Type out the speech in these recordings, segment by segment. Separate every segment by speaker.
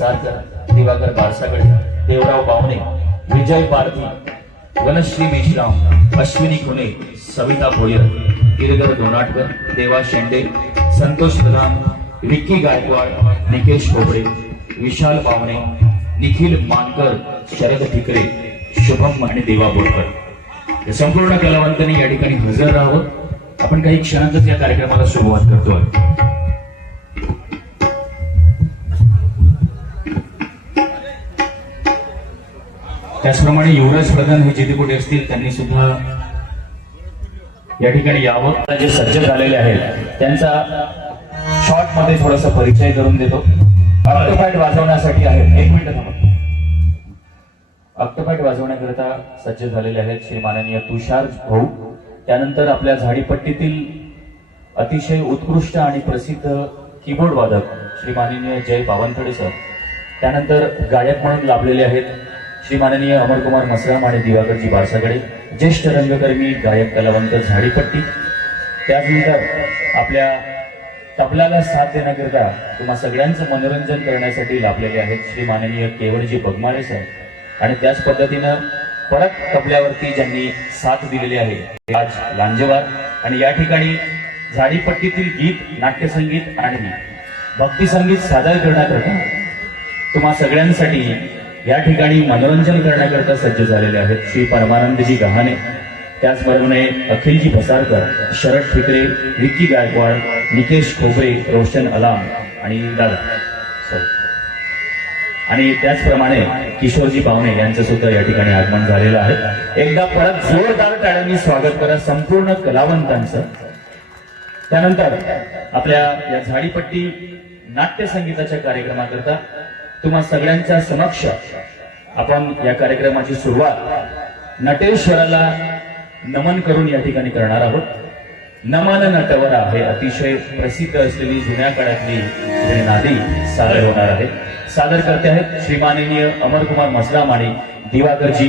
Speaker 1: भावेश दिवाकर बारसागडे देवराव बावणे विजय पारधी वनश्री मेश्राम अश्विनी खुने सविता भोयर गिरगर दोनाटकर देवा शेंडे संतोष प्रधान विक्की गायकवाड निकेश खोबडे विशाल बावणे निखिल मानकर शरद ठिकरे शुभम आणि देवा बोरकर. या संपूर्ण कलावंतांनी या ठिकाणी हजर राहावं. आपण काही क्षणातच या कार्यक्रमाला सुरुवात करतोय. त्याचप्रमाणे युवराज प्रधान हे जिथे कुठे असतील त्यांनी सुद्धा या ठिकाणी यावं. जे सज्ज झालेले आहेत त्यांचा शॉर्टमध्ये थोडासा परिचय करून देतो. ऑक्टोपाईट वाजवण्यासाठी आहेत. एक मिनिट थांबा. ऑक्टोपाईट वाजवण्याकरिता सज्ज झालेले आहेत श्री माननीय तुषार भाऊ. त्यानंतर आपल्या झाडीपट्टीतील अतिशय उत्कृष्ट आणि प्रसिद्ध कीबोर्ड वादक श्री माननीय जय बावनथडे सर. त्यानंतर गायक म्हणून लाभलेले आहेत श्री माननीय अमरकुमार मसराम आणि दिवाकरजी बारसागडे ज्येष्ठ रंगकर्मी गायक कलावंत झाडीपट्टी. त्यानंतर आपल्या तबल्याला साथ देण्याकरिता तुम्हा सगळ्यांचं मनोरंजन करण्यासाठी लाभलेले आहेत श्री माननीय केवळजी बगमाळे साहेब. आणि त्याच पद्धतीनं परत तबल्यावरती ज्यांनी साथ दिलेली आहे राज लांजेवार. आणि या ठिकाणी झाडीपट्टीतील गीत नाट्यसंगीत आणि भक्तिसंगीत सादर करण्याकरता तुम्हा सगळ्यांसाठी या ठिकाणी मनोरंजन करण्याकरता सज्ज झालेले आहेत श्री परमानंदजी गहाणे. त्याचबरोबर अखिलजी भसारकर शरद ठिकरे विक्की गायकवाड निकेश खोबरे रोशन अलाम आणि दादा. आणि त्याचप्रमाणे किशोरजी पावणे यांचं सुद्धा या ठिकाणी आगमन झालेलं आहे. एकदा परत जोरदार टाळ्यांनी स्वागत करा संपूर्ण कलावंतांचं. त्यानंतर आपल्या या झाडीपट्टी नाट्य संगीताच्या कार्यक्रमाकरता तुम्हा सगळ्यांच्या समक्ष आपण या कार्यक्रमाची सुरुवात नटेश्वराला नमन करून या ठिकाणी करणार आहोत. नमन नटवरा हे अतिशय प्रसिद्ध असलेली जुन्या काळातली नादी सादर होणार आहे. सादर करते आहेत श्रीमाननीय अमरकुमार मसलाम आणि दिवाकरजी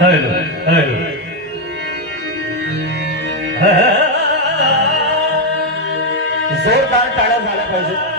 Speaker 2: हॅलो हॅलो.
Speaker 1: जोरदार टाळ्या झाल्या पाहिजे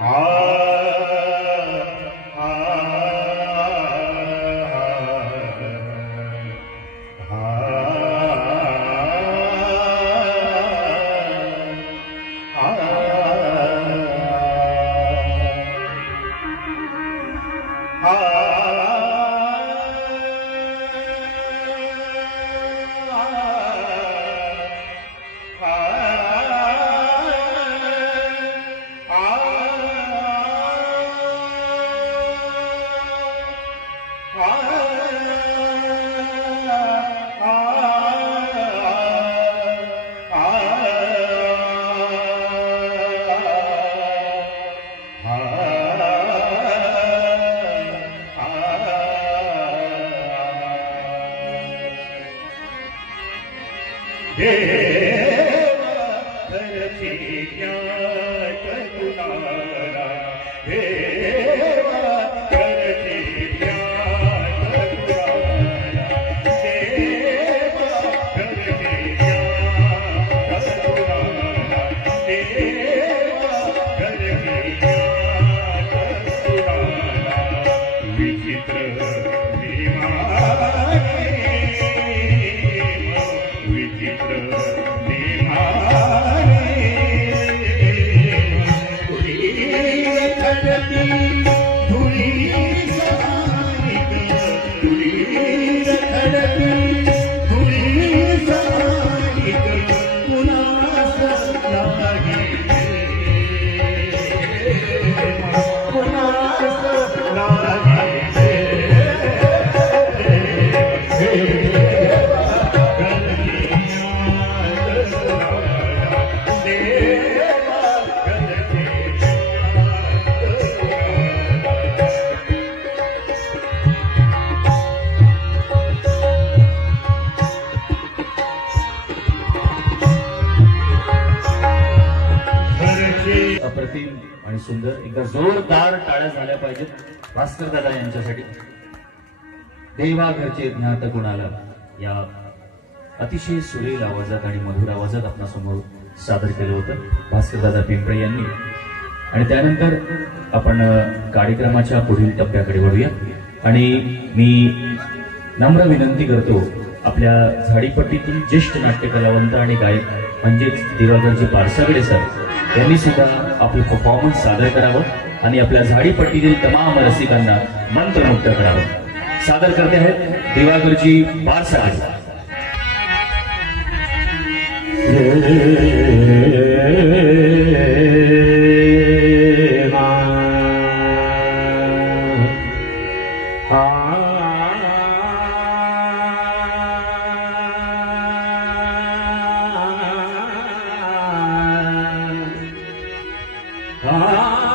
Speaker 2: 好。yeah. एकदा जोरदार टाळ्या झाल्या पाहिजेत. भास्कर दादा यांच्यासाठी. देवाघरचे ज्ञात गुणाला या अतिशय सुरेल आवाजात आणि मधुर आवाजात आपणासमोर सादर केलं होतं भास्करदादा पिंपळे यांनी. आणि त्यानंतर आपण कार्यक्रमाच्या पुढील टप्प्याकडे वळूया. आणि मी नम्र विनंती करतो आपल्या झाडीपट्टीतील ज्येष्ठ नाट्य कलावंत आणि गायक म्हणजेच दिवाकरजी पारसागडे सर यांनी सुद्धा आपलं परफॉर्मन्स सादर करावं आणि आपल्या झाडीपट्टीतील तमाम रसिकांना मंत्रमुक्त करावं. सादर करते आहेत दिवाकरजी पारसागडे God.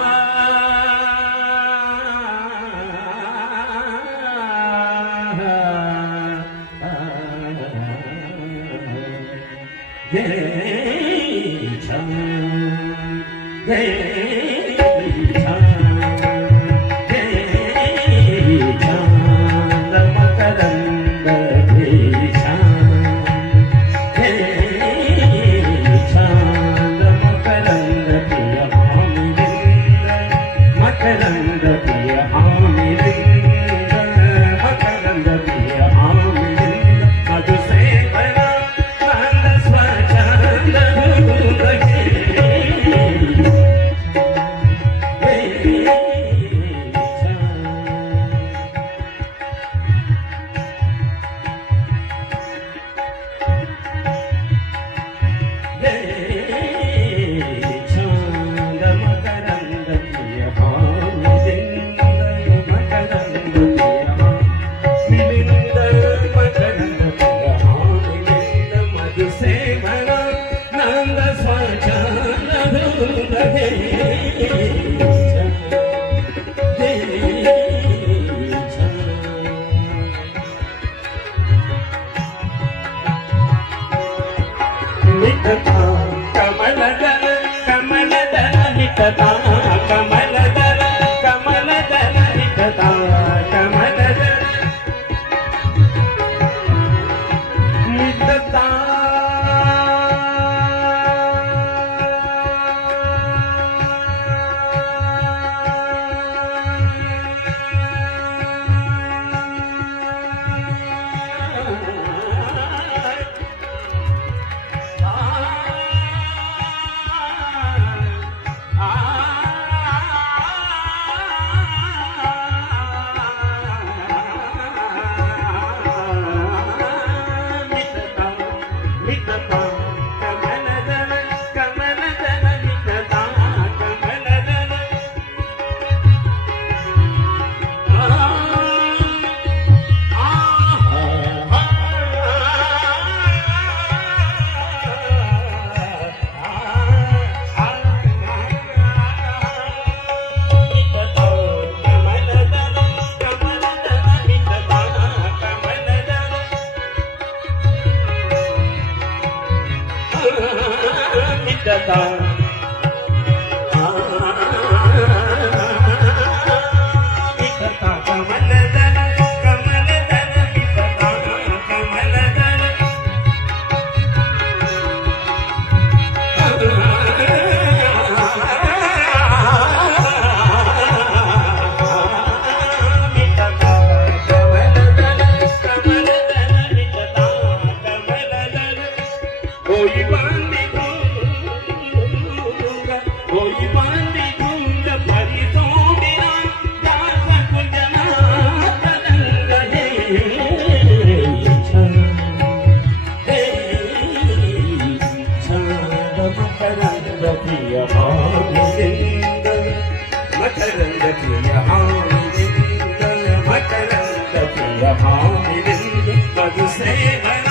Speaker 2: Hey.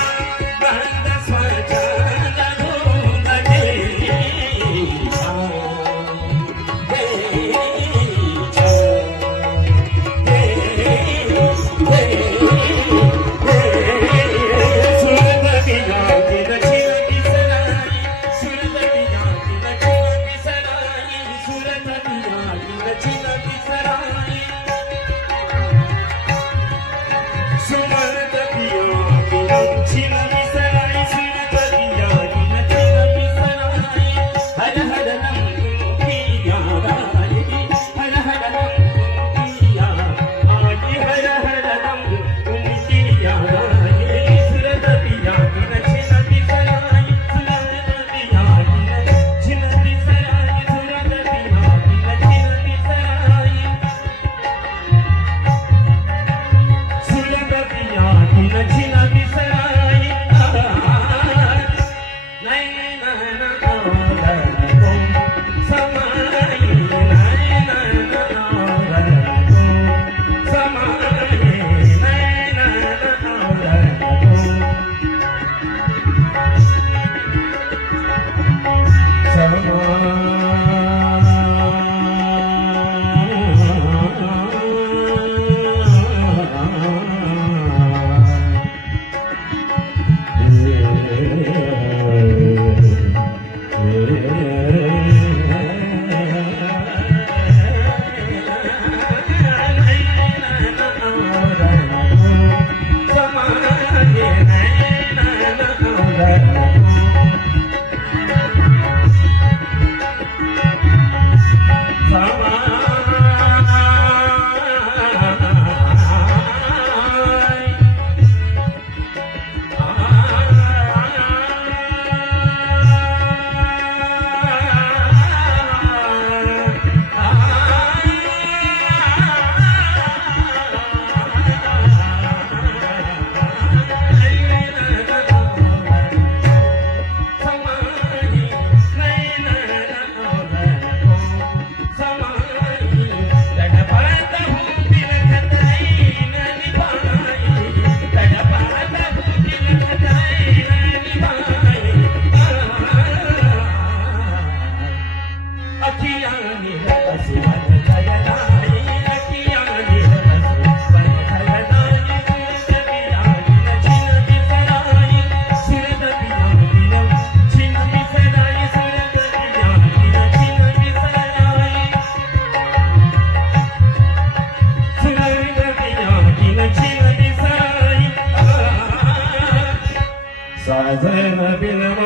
Speaker 2: زينب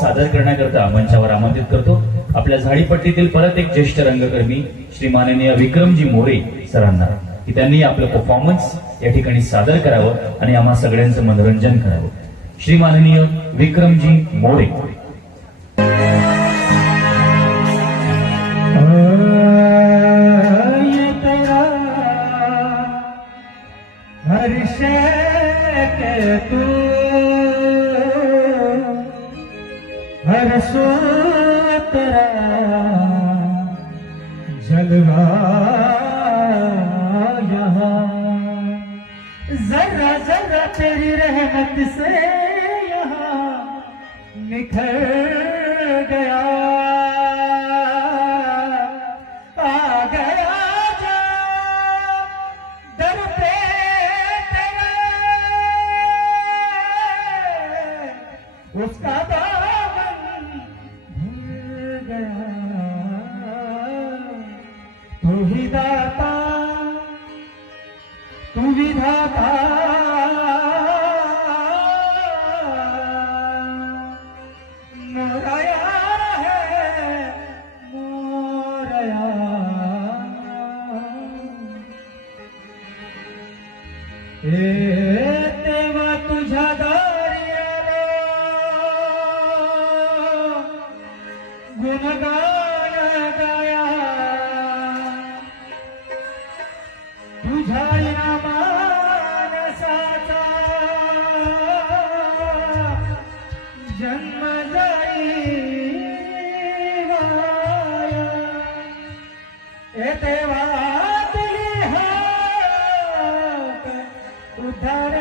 Speaker 2: सादर करण्याकरता मंचावर आमंत्रित करतो. आपल्या झाडीपट्टीतील परत एक ज्येष्ठ रंगकर्मी श्री माननीय विक्रमजी मोरे सरांना. की त्यांनी आपलं परफॉर्मन्स या ठिकाणी सादर करावं आणि आम्हा सगळ्यांचं मनोरंजन करावं. श्री माननीय विक्रमजी मोरे.
Speaker 3: हर्ष तू तेरा जलवा यहाँ। जरा जरा तेरी रहमत से यहाँ निखर तू दाता तू विधाता ধারা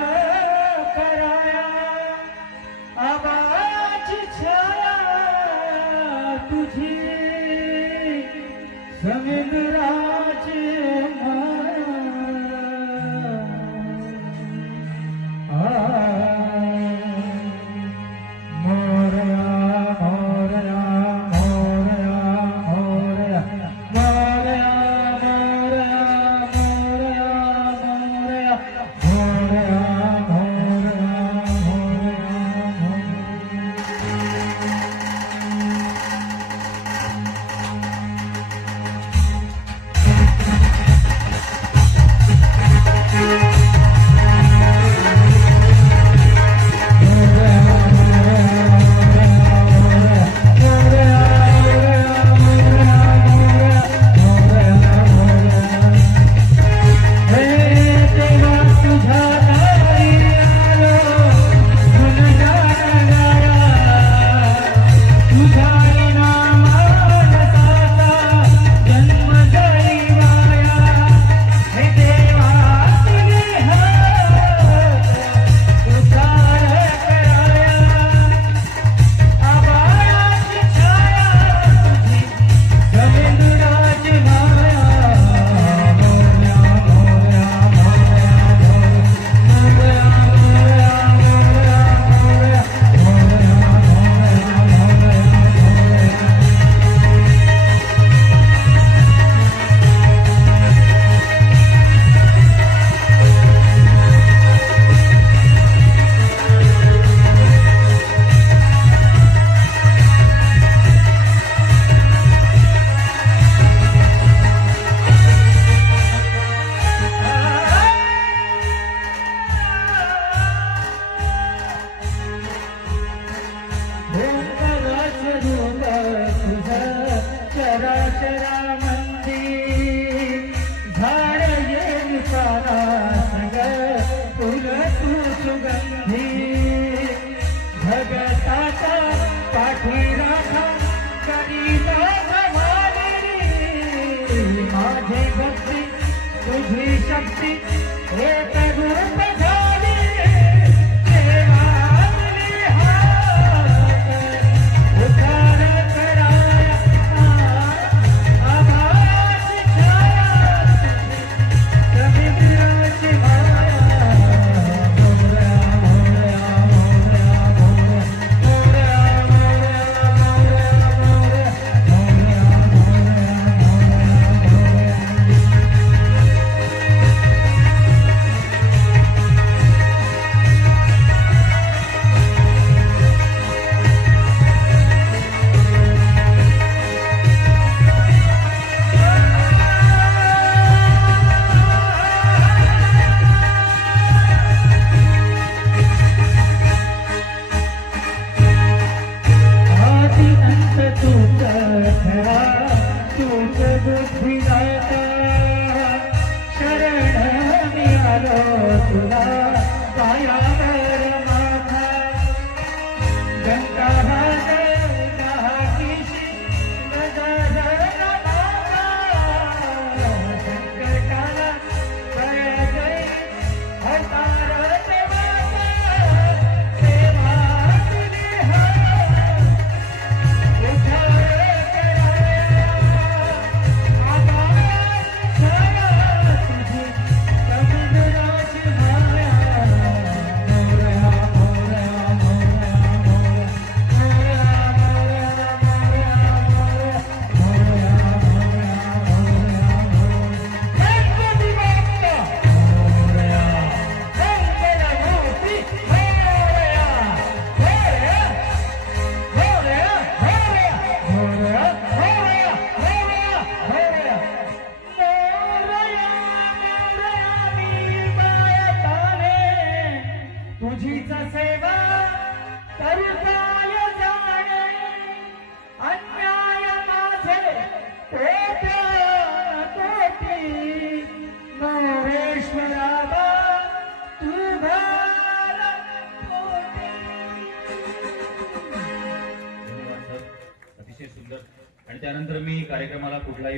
Speaker 3: तुझी शक्ती एक रूप